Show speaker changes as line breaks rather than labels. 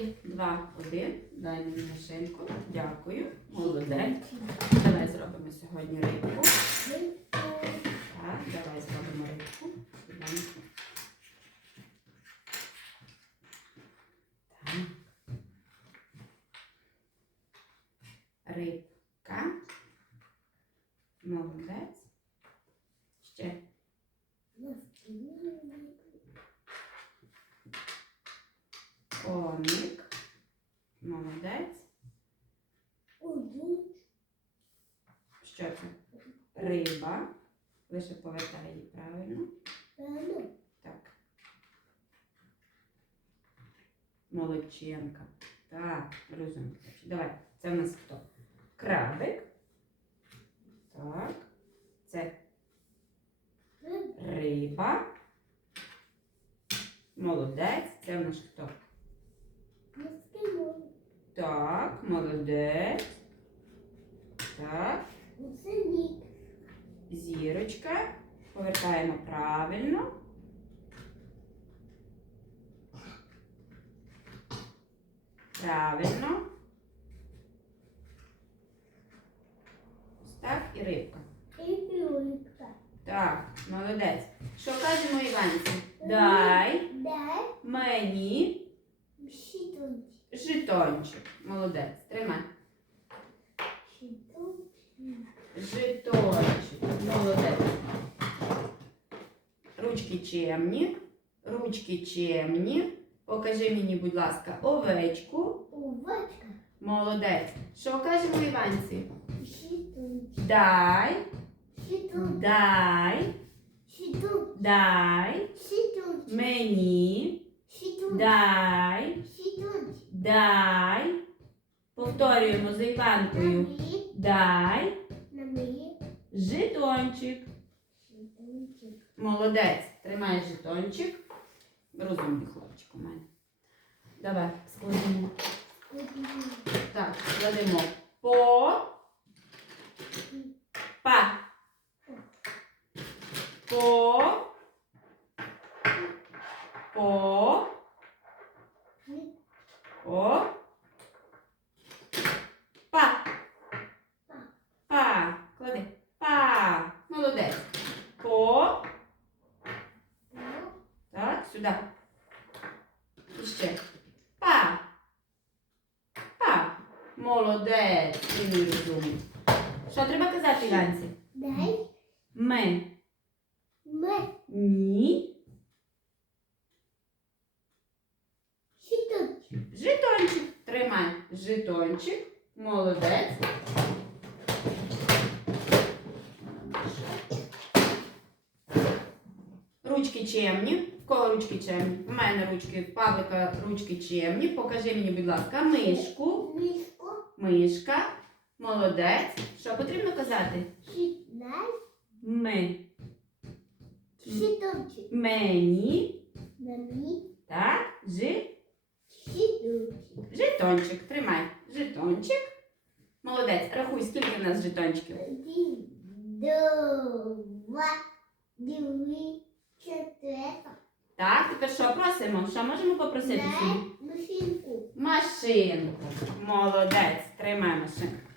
Три, два, один. Дай мені машинку. Дякую. Молодець. Давай зробимо сьогодні рибку. Так, давай зробимо рибку. Так. Рибка. Молодець. Ще. Коник. Молодець. Що це? Риба. Лише повертай її правильно. Так. Молодченка. Так, розумію. Давай. Це в нас хто? Крабик. Так. Це риба. Молодець. Це в нас хто? Так, молодець. Так. Зірочка. Повертаємо правильно. Правильно. Ось так і рибка. Так, молодець. Що кажемо Іванці? Дай, Дай мені жетончик. Молодець. Тримай. Жетончик. Молодець. Ручки чемні. Ручки чемні. Покажи мені, будь ласка, овечку. Овечка. Молодець. Що кажемо Іванці? Дай, дай, дай мені, дай, дай. Повторюємо за Іванкою. Дай жетончик. Молодець. Тримай жетончик. Розумний хлопчик у мене. Давай, складемо. Так, складемо. По. Па. По. По. По. Па. Па. Клади. Па. Молодець. По. Так, сюди. І ще. Па. Па. Молодець. Ти мій розумний. Що треба казати, Іванці? Ме. Ні. Жетончик. Тримай. Жетончик. Молодець. Ручки чемні. В кого ручки чемні? У мене ручки, в Павлика ручки чемні. Покажи мені, будь ласка, мишку. Мишка. Молодець. Що потрібно казати? Ми. Мені. Так. Жи. Жетончик. Тримай. Жетончик. Молодець. Рахуй, скільки в нас жетончиків.
Один, два, три, чотири.
Так, тепер що просимо? Що можемо попросити?
Дай машинку.
Машинку. Молодець. Тримай машинку.